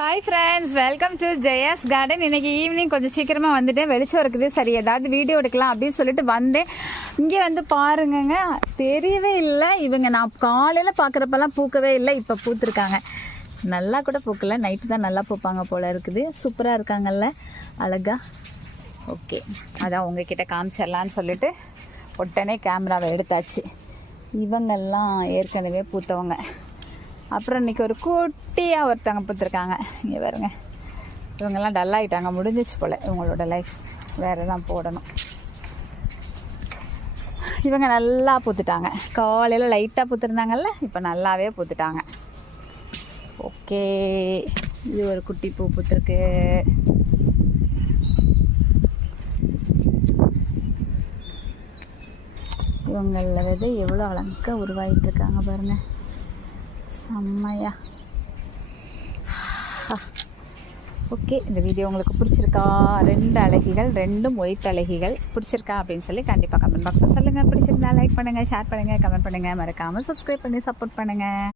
Hi friends, welcome to Jaya's garden. இன்றைக்கி evening கொஞ்சம் சீக்கிரமாக வந்துட்டேன். வெளிச்சம் இருக்குது, சரி ஏதாவது வீடியோ எடுக்கலாம் அப்படின்னு சொல்லிட்டு வந்தேன். இங்கே வந்து பாருங்கங்க, தெரியவே இல்லை. இவங்க நான் காலையில் பார்க்குறப்பெல்லாம் பூக்கவே இல்லை, இப்போ பூத்துருக்காங்க. நல்லா கூட பூக்கலை, நைட்டு தான் நல்லா பூப்பாங்க போல் இருக்குது. சூப்பராக இருக்காங்கல்ல, அழகா. ஓகே, அதான் உங்ககிட்ட காமிச்சிடலான்னு சொல்லிட்டு உடனே கேமராவை எடுத்தாச்சு. இவங்கெல்லாம் ஏற்கனவே பூத்தவங்க. அப்புறம் இன்றைக்கி ஒரு குட்டியாக ஒருத்தவங்க பூத்துருக்காங்க. இங்கே பாருங்க, இவங்கெல்லாம் டல்லாகிட்டாங்க, முடிஞ்சிச்சு போல் இவங்களோட லைஃப். வேறு தான் போடணும். இவங்க நல்லா பூத்துட்டாங்க. காலையில் லைட்டாக பூத்துருந்தாங்கல்ல, இப்போ நல்லாவே பூத்துட்டாங்க. ஓகே, இது ஒரு குட்டி பூ பூத்துருக்கு. இவங்களில் விதை எவ்வளோ அழகாக உருவாகிட்டு இருக்காங்க பாருங்கள், செம்மையா. ஓகே, இந்த வீடியோ உங்களுக்கு பிடிச்சிருக்கா? 2 அழகிகள், 2ம் ஒயிட் அழகிகள் பிடிச்சிருக்கா அப்படின்னு சொல்லி கண்டிப்பாக கமெண்ட் பாக்ஸில் சொல்லுங்கள். பிடிச்சிருந்தா லைக் பண்ணுங்கள், ஷேர் பண்ணுங்கள், கமெண்ட் பண்ணுங்கள், மறக்காமல் சப்ஸ்கிரைப் பண்ணி சப்போர்ட் பண்ணுங்கள்.